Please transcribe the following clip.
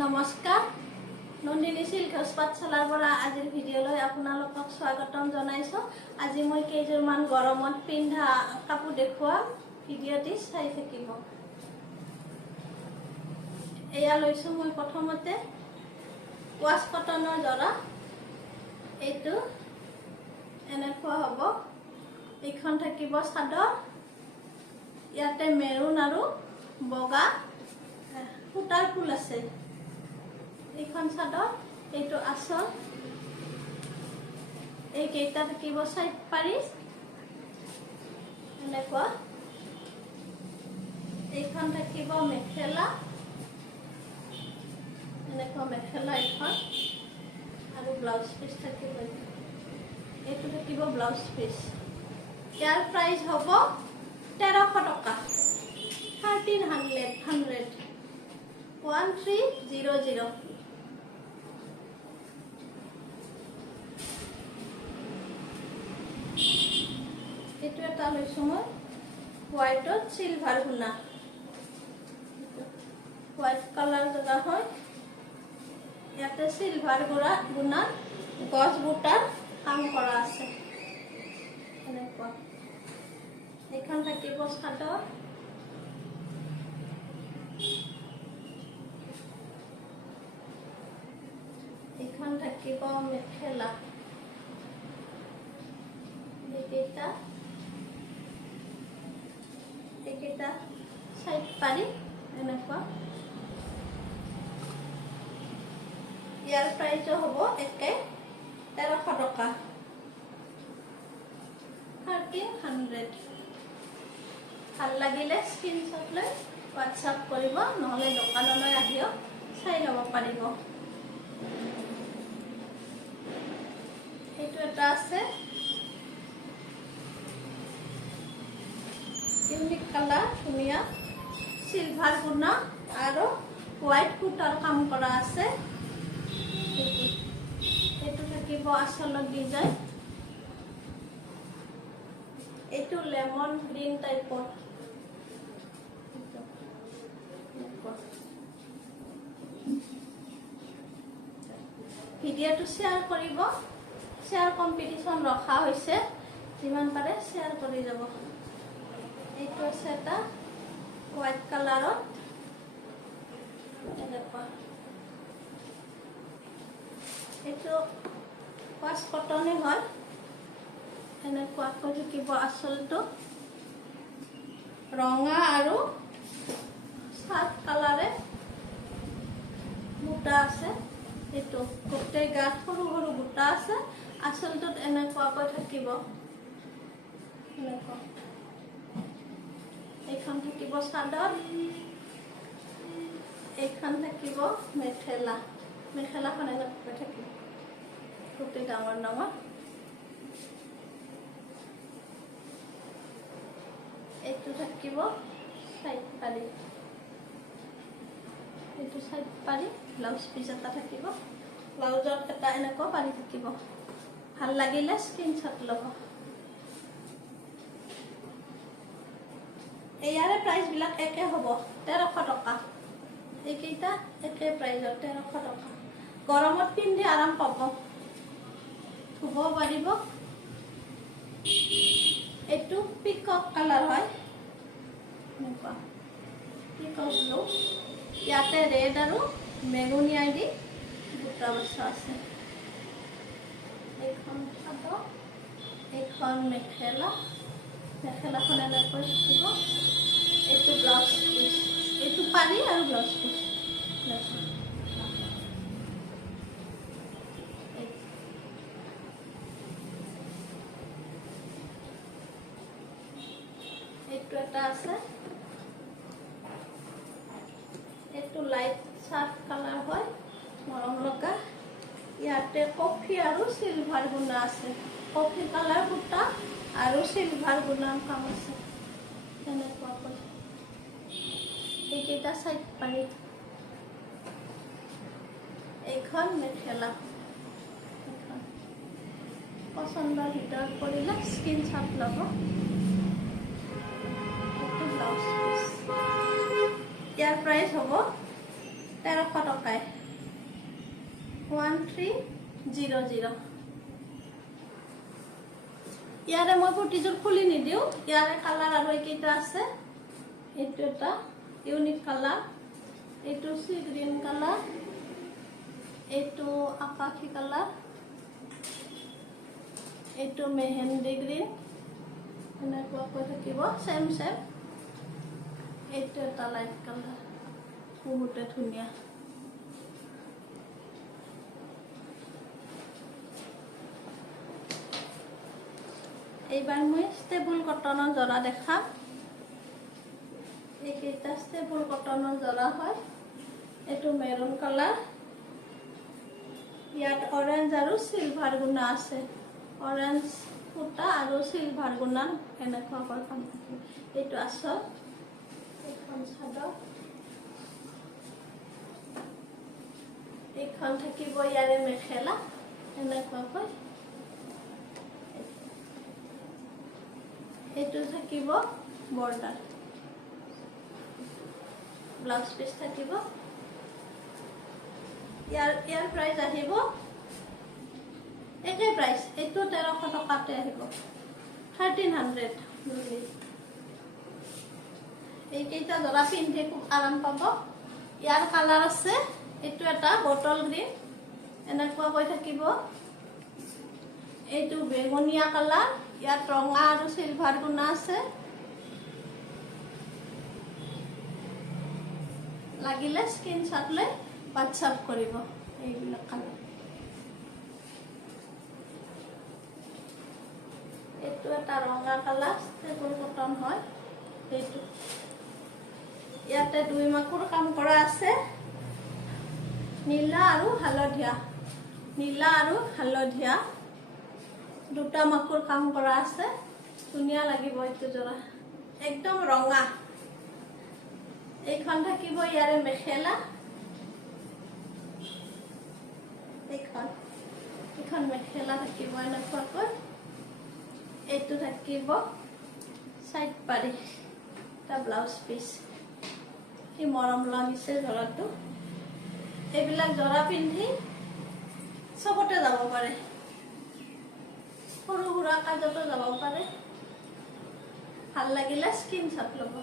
নমস্কাৰ Nandini silk house পাঠশালাৰ পৰা আজিৰ ভিডিঅ'লৈ আপোনালোকক স্বাগতম জনাইছোঁ। আজি মই কেইযোৰমান গৰমত পিন্ধা কাপোৰ দেখুৱাম, ভিডিঅ'টি চাই থাকিব। এয়া লৈছোঁ মই প্ৰথমতে ৱাছ কটনৰ জৰা। এইটো এনেকুৱা হ'ব। এইখন থাকিব চাদৰ, ইয়াতে মেৰুন আৰু বগা সূতাৰ ফুল আছে। এইখন চাদৰ, এইটো আঁচল, এইকেইটা থাকিব চাইড পাৰি এনেকুৱা। এইখন থাকিব মেখেলা, এনেকুৱা মেখেলা এইখন, আৰু ব্লাউজ পিচ থাকিব। এইটো থাকিব ব্লাউজ পিচ। ইয়াৰ প্ৰাইচ হ'ব 1300 টকা, 1300 1300। এইটো এটা লৈছোঁ মই হোৱাইটত চিলভাৰ গুণা, হোৱাইট কালাৰ লগা হয়। ইয়াতে চিলভাৰ গুণা গছ বুটাৰ কাম কৰা আছে এনেকুৱা। এইখন থাকিব চাদৰ, এইখন থাকিব মেখেলা। এইকেইটা চাইড পাৰি এনেকুৱা। ইয়াৰ প্ৰাইচো হ'ব একে 1300 টকা, 1300। ভাল লাগিলে স্ক্ৰীনশ্বট লৈ হোৱাটছআপ কৰিব, নহ'লে দোকানলৈ আহিও চাই ল'ব পাৰিব। এইটো এটা আছে ইউনিক কালাৰ, ধুনীয়া চিলভাৰ গুণা আৰু হোৱাইট সূতাৰ কাম কৰা আছে। এইটো থাকিব আঁচলত ডিজাইন। এইটো লেমন গ্ৰীণ টাইপৰ। ভিডিঅ'টো শ্বেয়াৰ কৰিব, শ্বেয়াৰ কম্পিটিশ্যন ৰখা হৈছে, যিমান পাৰে শ্বেয়াৰ কৰি যাব। এইটো আছে এটা হোৱাইট কালাৰত এনেকুৱা। এইটো ৱাছ কটনে হয়, এনেকুৱাকৈ থাকিব আঁচলটো। ৰঙা আৰু চাৰ্ট কালাৰে বুটা আছে। এইটো গোটেই গাত সৰু সৰু বুটা আছে। আঁচলটোত এনেকুৱাকৈ থাকিব এনেকুৱা। এইখন থাকিব চাদৰ, এইখন থাকিব মেখেলা। মেখেলাখন এনেকৈ থাকিব গোটেই ডাঙৰ ডাঙৰ। এইটো থাকিব চাইড পাৰি, এইটো চাইড পাৰি। ব্লাউজ পিচ এটা থাকিব, ব্লাউজত এটা এনেকুৱা পাৰি থাকিব। ভাল লাগিলে স্ক্ৰীনশ্বট ল'ব। ইয়াৰে প্ৰাইচবিলাক একে হ'ব, 1300 টকা। এইকেইটা একে প্ৰাইজত 1300 টকা। গৰমত পিন্ধি আৰাম পাব, ধুব পাৰিব। এইটো পিকক কালাৰ হয় এনেকুৱা, পিকক ব্লু। ইয়াতে ৰেড আৰু মেৰুনিয়া দি দুটা বস্তু আছে। এইখন চাদৰ, এইখন মেখেলা। মেখেলাখন এনেকৈ থাকিব। এইটো ব্লাউজ পিচ, এইটো পাৰি আৰু ব্লাউজ পিচ। এইটো এটা আছে, এইটো লাইট চাৰ্ট কালাৰ হয়, মৰম লগা। ইয়াতে কফি আৰু চিলভাৰ গুণা আছে। কফি কালাৰ সূতা আৰু চিলভাৰ গুণাৰ কাম আছে তেনেকুৱাকৈ। এইকেইটা চাইড পাৰি। এইখন মেখেলা। পচন্দৰ ভিতৰত পৰিলে স্ক্ৰীনশ্বট ল'ব। এইটো ব্লাউজ পিচ। ইয়াৰ প্ৰাইচ হ'ব 1300 টকাই। 1300। ইয়াৰে মই প্ৰতিযোৰ খুলি নিদিওঁ, ইয়াৰে কালাৰ আৰু এইকেইটা আছে। এইটো এটা ইউনিক কালাৰ, এইটো সি গ্ৰীণ কালাৰ, এইটো আকাশী কালাৰ, এইটো মেহেন্দি গ্ৰীণ, এনেকুৱাকৈ থাকিব চেম চেম। এইটো এটা লাইট কালাৰ, বহুতে ধুনীয়া। এইবাৰ মই ষ্টেবল কটনৰ জৰা দেখাম। এইকেইটা ষ্টেবল কটনৰ জৰা হয়। এইটো মেৰুন কালাৰ, ইয়াত অৰেঞ্জ আৰু চিলভাৰ গুণা আছে। অৰেঞ্জ সূতা আৰু চিলভাৰ গুণা এনেকুৱাকৈ কাম থাকে। এইটো আচল, এইখন চাদৰ, এইখন থাকিব ইয়াৰে মেখেলা এনেকুৱাকৈ। এইটো থাকিব বৰ্ডাৰ, ব্লাউজ পিচ থাকিব। ইয়াৰ প্ৰাইস আহিব একে প্ৰাইস, এইটো 1300 টকাতে আহিব, 1300 বুলি। এইকেইটা জৰা পিন্ধি খুব আৰাম পাব। ইয়াৰ কালাৰ আছে, এইটো এটা বটল গ্ৰীণ এনেকুৱাকৈ থাকিব। এইটো বেঙুনীয়া কালাৰ, ইয়াত ৰঙা আৰু চিলভাৰ গুণা আছে। লাগিলে স্ক্ৰীনশ্বট লৈ হোৱাটছআপ কৰিব এইবিলাক কালাৰ। এইটো এটা ৰঙা কালাৰ, ষ্টেবল কটন হয়। এইটো ইয়াতে 2 মাকুৰ কাম কৰা আছে, নীলা আৰু হালধীয়া, নীলা আৰু হালধীয়া 2টা মাকুৰ কাম কৰা আছে। ধুনীয়া লাগিব এইটো জৰা, একদম ৰঙা। এইখন থাকিব ইয়াৰে মেখেলা, এইখন মেখেলা থাকিব এনেকুৱাকৈ। এইটো থাকিব সাইড পাৰি, এটা ব্লাউজ পিচ। কি মৰম লাগিছে জৰাটো। এইবিলাক জৰা পিন্ধি চবতে যাব পাৰে, সৰু সুৰা কাজতো যাব পাৰে। ভাল লাগিলে স্ক্ৰীনশ্বট ল'ব।